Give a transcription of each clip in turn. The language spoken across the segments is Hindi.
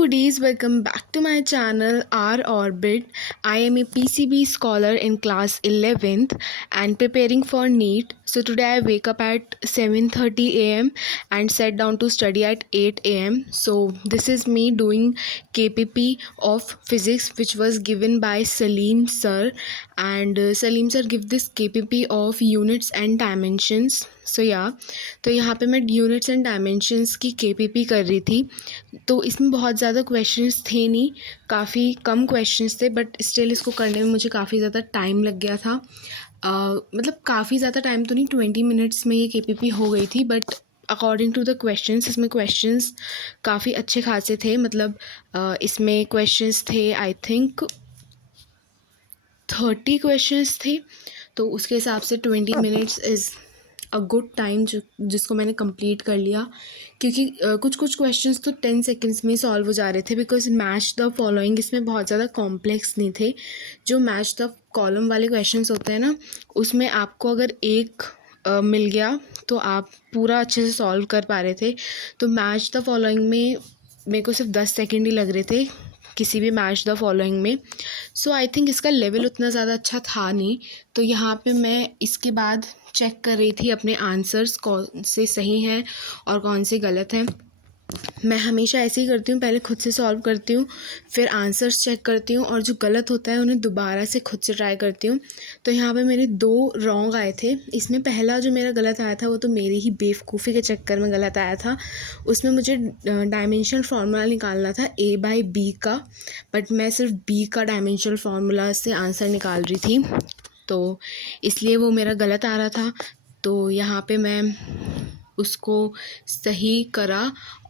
goodies, welcome back to my channel R Orbit. I am a PCB scholar in class 11th and preparing for NEET. So today I wake up at 7:30 a.m. and sat down to study at 8 a.m. So this is me doing KPP of physics which was given by Salim sir, and Salim sir give this KPP of units and dimensions. So तो यहाँ पे मैं यूनिट्स एंड डायमेंशंस की केपीपी कर रही थी. तो इसमें बहुत ज़्यादा क्वेश्चंस थे नहीं, काफ़ी कम क्वेश्चंस थे, बट स्टिल इसको करने में मुझे काफ़ी ज़्यादा टाइम लग गया था. मतलब काफ़ी ज़्यादा टाइम तो नहीं, 20 मिनट्स में ये केपीपी हो गई थी. But according to the questions इसमें क्वेश्चंस काफ़ी अच्छे खासे थे. मतलब इसमें क्वेश्चंस थे आई थिंक 30 क्वेश्चंस थे. तो उसके हिसाब से 20 minutes is a good time जिसको मैंने कंप्लीट कर लिया. क्योंकि कुछ कुछ क्वेश्चंस तो 10 सेकंड्स में सॉल्व हो जा रहे थे. बिकॉज मैच द फॉलोइंग इसमें बहुत ज़्यादा कॉम्प्लेक्स नहीं थे. जो मैच द कॉलम वाले क्वेश्चंस होते हैं ना, उसमें आपको अगर एक मिल गया तो आप पूरा अच्छे से सॉल्व कर पा रहे थे. तो मैच द फॉलोइंग में मेरे को सिर्फ 10 सेकेंड ही लग रहे थे किसी भी मैच द फॉलोइंग में. सो आई थिंक इसका लेवल उतना ज़्यादा अच्छा था नहीं. तो यहाँ पे मैं इसके बाद चेक कर रही थी अपने आंसर्स कौन से सही हैं और कौन से गलत हैं. मैं हमेशा ऐसे ही करती हूँ, पहले खुद से सॉल्व करती हूँ, फिर आंसर्स चेक करती हूँ, और जो गलत होता है उन्हें दोबारा से खुद से ट्राई करती हूँ. तो यहाँ पे मेरे 2 रॉन्ग आए थे. इसमें पहला जो मेरा गलत आया था वो तो मेरे ही बेवकूफ़ी के चक्कर में गलत आया था. उसमें मुझे डायमेंशनल फार्मूला निकालना था A/B का, बट मैं सिर्फ B का डायमेंशनल फार्मूला से आंसर निकाल रही थी. तो इसलिए वो मेरा गलत आ रहा था. तो यहाँ पे मैं उसको सही करा.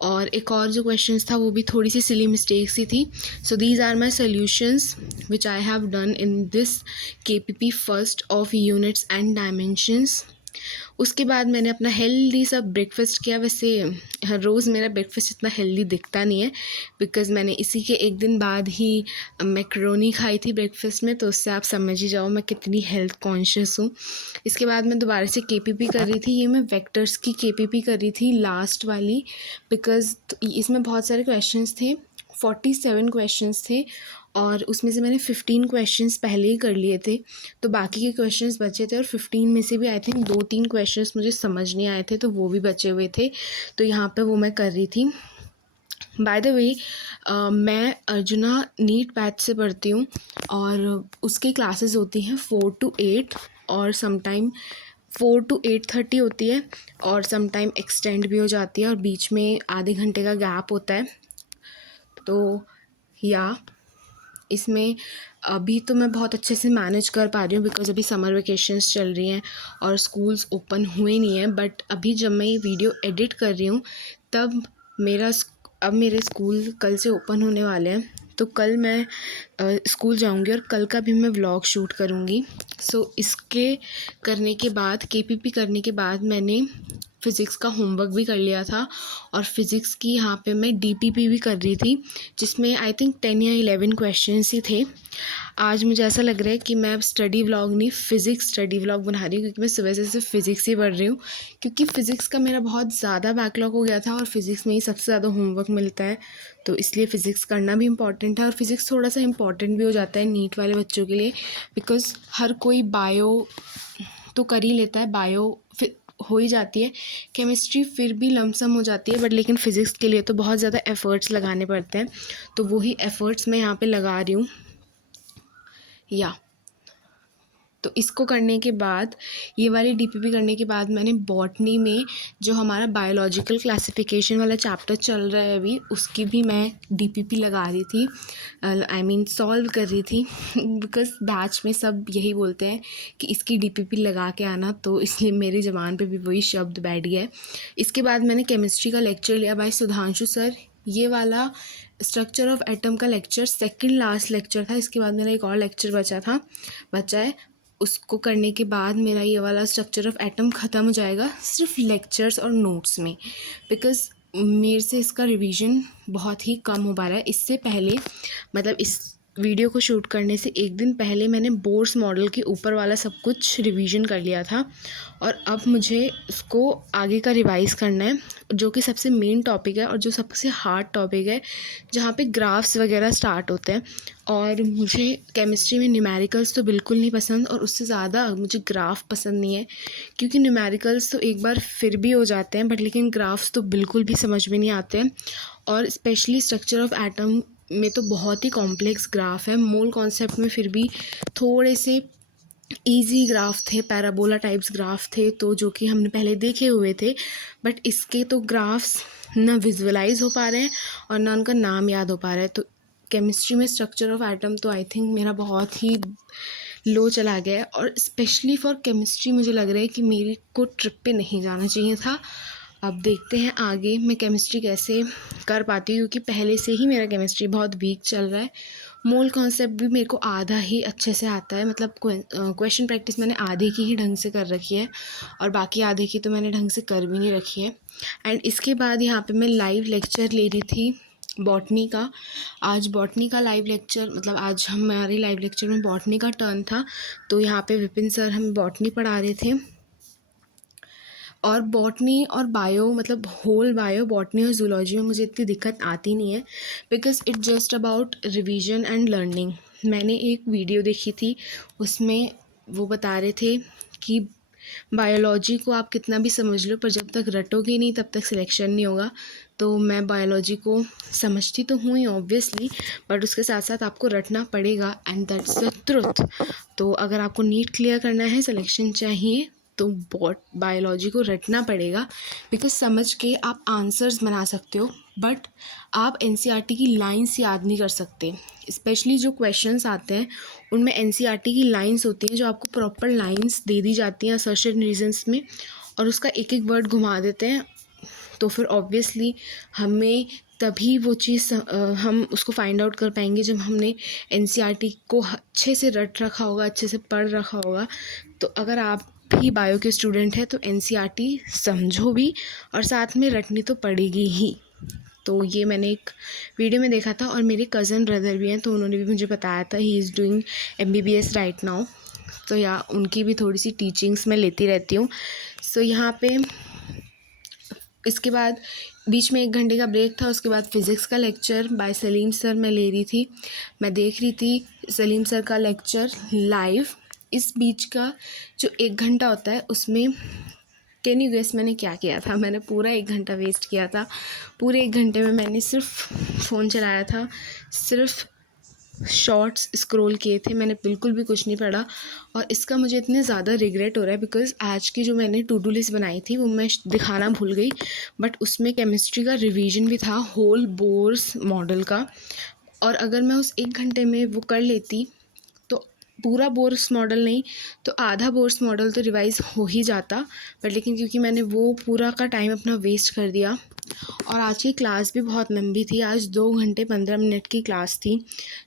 और एक और जो क्वेश्चंस था वो भी थोड़ी सी सिली मिस्टेक्स ही थी. So these are my solutions which I have done in this KPP first of units and dimensions. उसके बाद मैंने अपना हेल्दी सा ब्रेकफास्ट किया. वैसे हर रोज़ मेरा ब्रेकफास्ट इतना हेल्दी दिखता नहीं है, बिकॉज़ मैंने इसी के एक दिन बाद ही मैकरोनी खाई थी ब्रेकफास्ट में. तो उससे आप समझ ही जाओ मैं कितनी हेल्थ कॉन्शियस हूँ. इसके बाद मैं दोबारा से केपीपी कर रही थी. ये मैं वेक्टर्स की केपीपी कर रही थी, लास्ट वाली, बिकॉज़ इसमें बहुत सारे क्वेश्चंस थे. 47 क्वेश्चंस थे और उसमें से मैंने 15 क्वेश्चंस पहले ही कर लिए थे. तो बाकी के क्वेश्चंस बचे थे, और 15 में से भी आई थिंक 2-3 क्वेश्चंस मुझे समझ नहीं आए थे, तो वो भी बचे हुए थे. तो यहाँ पे वो मैं कर रही थी. बाय द वे, मैं अर्जुना नीट बैच से पढ़ती हूँ, और उसकी क्लासेस होती हैं 4 to 8, और समटाइम 4 to 8:30 होती है, और समटाइम एक्सटेंड भी हो जाती है, और बीच में आधे घंटे का गैप होता है. तो इसमें अभी तो मैं बहुत अच्छे से मैनेज कर पा रही हूँ, बिकॉज़ अभी समर वेकेशंस चल रही हैं और स्कूल्स ओपन हुए नहीं हैं. बट अभी जब मैं ये वीडियो एडिट कर रही हूँ तब मेरे स्कूल कल से ओपन होने वाले हैं. तो कल मैं स्कूल जाऊँगी और कल का भी मैं व्लॉग शूट करूँगी. सो इसके करने के बाद, केपीपी करने के बाद, मैंने फ़िज़िक्स का होमवर्क भी कर लिया था. और फ़िज़िक्स की यहाँ पे मैं डीपीपी भी कर रही थी, जिसमें आई थिंक 10 या 11 क्वेश्चंस ही थे. आज मुझे ऐसा लग रहा है कि मैं अब स्टडी व्लॉग नहीं, फ़िज़िक्स स्टडी व्लॉग बना रही हूँ, क्योंकि मैं सुबह से सिर्फ फ़िज़िक्स ही पढ़ रही हूँ. क्योंकि फ़िज़िक्स का मेरा बहुत ज़्यादा बैकलॉग हो गया था, और फ़िज़िक्स में ही सबसे ज़्यादा होमवर्क मिलता है. तो इसलिए फ़िज़िक्स करना भी इम्पॉर्टेंट है, और फ़िज़िक्स थोड़ा सा इम्पॉर्टेंट भी हो जाता है नीट वाले बच्चों के लिए. बिकॉज़ हर कोई बायो तो कर ही लेता है, बायो फिर हो ही जाती है, केमिस्ट्री फिर भी लमसम हो जाती है, बट लेकिन फ़िज़िक्स के लिए तो बहुत ज़्यादा एफ़र्ट्स लगाने पड़ते हैं. तो वही एफ़र्ट्स मैं यहाँ पे लगा रही हूँ. तो इसको करने के बाद, ये वाली डीपीपी करने के बाद, मैंने बॉटनी में जो हमारा बायोलॉजिकल क्लासिफिकेशन वाला चैप्टर चल रहा है अभी, उसकी भी मैं डीपीपी लगा रही थी, आई मीन सॉल्व कर रही थी. बिकॉज़ बैच में सब यही बोलते हैं कि इसकी डीपीपी लगा के आना, तो इसलिए मेरी ज़बान पे भी वही शब्द बैठ गया है. इसके बाद मैंने केमिस्ट्री का लेक्चर लिया बाय सुधांशु सर. ये वाला स्ट्रक्चर ऑफ एटम का लेक्चर सेकंड लास्ट लेक्चर था. इसके बाद मेरा एक और लेक्चर बचा है. उसको करने के बाद मेरा ये वाला स्ट्रक्चर ऑफ एटम ख़त्म हो जाएगा, सिर्फ लेक्चर्स और नोट्स में. बिकॉज़ मेरे से इसका रिवीजन बहुत ही कम हो पा रहा है. इससे पहले, मतलब इस वीडियो को शूट करने से एक दिन पहले मैंने बोर्स मॉडल के ऊपर वाला सब कुछ रिवीजन कर लिया था और अब मुझे उसको आगे का रिवाइज़ करना है, जो कि सबसे मेन टॉपिक है और जो सबसे हार्ड टॉपिक है, जहाँ पे ग्राफ्स वगैरह स्टार्ट होते हैं। और मुझे केमिस्ट्री में न्यूमेरिकल्स तो बिल्कुल नहीं पसंद और उससे ज़्यादा मुझे ग्राफ पसंद नहीं है, क्योंकि न्यूमेरिकल्स तो एक बार फिर भी हो जाते हैं बट लेकिन ग्राफ्स तो बिल्कुल भी समझ में नहीं आते हैं। और स्पेशली स्ट्रक्चर ऑफ एटम में तो बहुत ही कॉम्प्लेक्स ग्राफ है। मोल कॉन्सेप्ट में फिर भी थोड़े से इजी ग्राफ थे, पैराबोला टाइप्स ग्राफ थे, तो जो कि हमने पहले देखे हुए थे। बट इसके तो ग्राफ्स ना विजुअलाइज हो पा रहे हैं और ना उनका नाम याद हो पा रहा है। तो केमिस्ट्री में स्ट्रक्चर ऑफ एटम तो आई थिंक मेरा बहुत ही लो चला गया है और स्पेशली फॉर केमिस्ट्री मुझे लग रहा है कि मेरे को ट्रिप पे नहीं जाना चाहिए था। अब देखते हैं आगे मैं केमिस्ट्री कैसे कर पाती हूँ, क्योंकि पहले से ही मेरा केमिस्ट्री बहुत वीक चल रहा है। मोल कॉन्सेप्ट भी मेरे को आधा ही अच्छे से आता है, मतलब क्वेश्चन प्रैक्टिस मैंने आधे की ही ढंग से कर रखी है और बाकी आधे की तो मैंने ढंग से कर भी नहीं रखी है। एंड इसके बाद यहाँ पे मैं लाइव लेक्चर ले रही थी बॉटनी का। आज बॉटनी का लाइव लेक्चर, मतलब आज हमारे लाइव लेक्चर में बॉटनी का टर्न था, तो यहाँ पे विपिन सर हमें बॉटनी पढ़ा रहे थे। और बॉटनी और बायो, मतलब होल बायो, बॉटनी और जूलॉजी में मुझे इतनी दिक्कत आती नहीं है, because it just about revision and learning. मैंने एक वीडियो देखी थी, उसमें वो बता रहे थे कि बायोलॉजी को आप कितना भी समझ लो पर जब तक रटोगे नहीं तब तक सिलेक्शन नहीं होगा। तो मैं बायोलॉजी को समझती तो हूँ ही ऑब्वियसली, बट उसके साथ साथ आपको रटना पड़ेगा एंड दैट्स द ट्रुथ। तो अगर आपको नीट क्लियर करना है, सिलेक्शन चाहिए, तो बायोलॉजी को रटना पड़ेगा, बिकॉज समझ के आप आंसर्स बना सकते हो बट आप एनसीईआरटी की लाइंस याद नहीं कर सकते। स्पेशली जो क्वेश्चंस आते हैं उनमें एनसीईआरटी की लाइंस होती हैं, जो आपको प्रॉपर लाइंस दे दी जाती हैं असर्शन रीजंस में, और उसका एक एक वर्ड घुमा देते हैं। तो फिर ऑब्वियसली हमें तभी वो चीज़ हम उसको फाइंड आउट कर पाएंगे जब हमने एनसीईआरटी को अच्छे से रट रखा होगा, अच्छे से पढ़ रखा होगा। तो अगर आप भी बायो के स्टूडेंट हैं तो एनसीईआरटी समझो भी और साथ में रटनी तो पड़ेगी ही। तो ये मैंने एक वीडियो में देखा था और मेरे कज़न ब्रदर भी हैं, तो उन्होंने भी मुझे बताया था, he is doing MBBS right now. तो या उनकी भी थोड़ी सी टीचिंग्स मैं लेती रहती हूँ। सो यहाँ पे इसके बाद बीच में 1 घंटे का ब्रेक था, उसके बाद फ़िज़िक्स का लेक्चर बाय सलीम सर मैं ले रही थी। मैं देख रही थी सलीम सर का लेक्चर लाइव। इस बीच का जो 1 घंटा होता है उसमें कैन यू गेस मैंने क्या किया था? मैंने पूरा 1 घंटा वेस्ट किया था। पूरे 1 घंटे में मैंने सिर्फ फ़ोन चलाया था, सिर्फ शॉर्ट्स स्क्रॉल किए थे, मैंने बिल्कुल भी कुछ नहीं पढ़ा। और इसका मुझे इतने ज़्यादा रिग्रेट हो रहा है बिकॉज़ आज की जो मैंने टू डू लिस्ट बनाई थी वो मैं दिखाना भूल गई, बट उसमें केमिस्ट्री का रिवीजन भी था, होल बोर्स मॉडल का। और अगर मैं उस 1 घंटे में वो कर लेती तो पूरा बोर्स मॉडल नहीं तो आधा बोर्स मॉडल तो रिवाइज़ हो ही जाता। बट लेकिन क्योंकि मैंने वो पूरा का टाइम अपना वेस्ट कर दिया और आज की क्लास भी बहुत लंबी थी, आज 2 घंटे 15 मिनट की क्लास थी।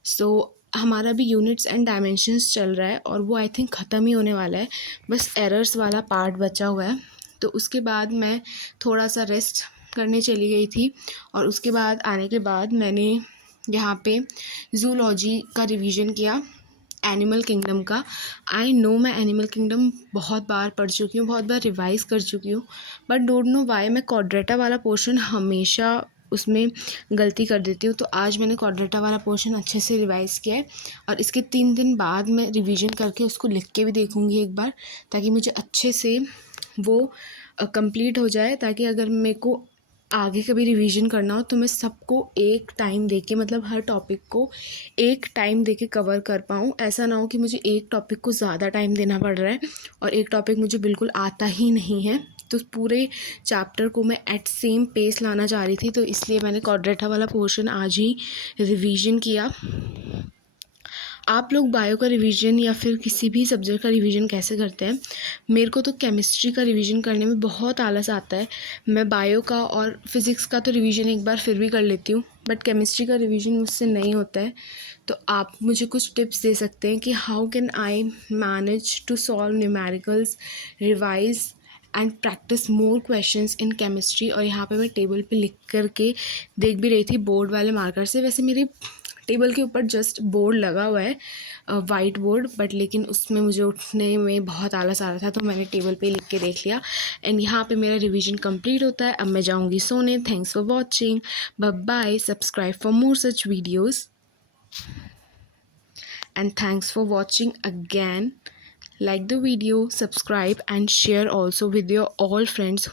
सो हमारा भी यूनिट्स एंड डायमेंशंस चल रहा है और वो आई थिंक ख़त्म ही होने वाला है, बस एरर्स वाला पार्ट बचा हुआ है। तो उसके बाद मैं थोड़ा सा रेस्ट करने चली गई थी और उसके बाद आने के बाद मैंने यहाँ पे जूलॉजी का रिवीजन किया, एनिमल किंगडम का। आई नो मैं एनिमल किंगडम बहुत बार पढ़ चुकी हूँ, बहुत बार रिवाइज़ कर चुकी हूँ, बट डोंट नो वाई मैं क्वाड्रेटा वाला पोर्शन हमेशा उसमें गलती कर देती हूँ। तो आज मैंने क्वाड्रेटा वाला पोर्शन अच्छे से रिवाइज़ किया है और इसके 3 दिन बाद मैं रिवीजन करके उसको लिख के भी देखूँगी एक बार, ताकि मुझे अच्छे से वो कंप्लीट हो जाए, ताकि अगर मेरे को आगे कभी रिवीजन करना हो तो मैं सबको एक टाइम देके, मतलब हर टॉपिक को एक टाइम देके कवर कर पाऊँ। ऐसा ना हो कि मुझे एक टॉपिक को ज़्यादा टाइम देना पड़ रहा है और एक टॉपिक मुझे बिल्कुल आता ही नहीं है। तो पूरे चैप्टर को मैं एट सेम पेस लाना चाह रही थी, तो इसलिए मैंने क्वाड्रेटा वाला पोर्शन आज ही रिवीजन किया। आप लोग बायो का रिवीजन या फिर किसी भी सब्जेक्ट का रिवीजन कैसे करते हैं? मेरे को तो केमिस्ट्री का रिवीजन करने में बहुत आलस आता है। मैं बायो का और फिज़िक्स का तो रिवीजन एक बार फिर भी कर लेती हूँ, बट केमिस्ट्री का रिवीजन मुझसे नहीं होता है। तो आप मुझे कुछ टिप्स दे सकते हैं कि how can I manage to solve numericals, revise and practise more questions in chemistry. और यहाँ पे मैं टेबल पे लिख करके देख भी रही थी बोर्ड वाले मार्कर से। वैसे मेरे टेबल के ऊपर जस्ट बोर्ड लगा हुआ है, वाइट बोर्ड, बट लेकिन उसमें मुझे उठने में बहुत आलस आ रहा था, तो मैंने टेबल पे लिख के देख लिया। एंड यहाँ पे मेरा रिवीजन कंप्लीट होता है। अब मैं जाऊँगी सोने। Thanks for watching, bye bye, subscribe for more such videos, and thanks for watching again. Like the video, subscribe and share also with your all friends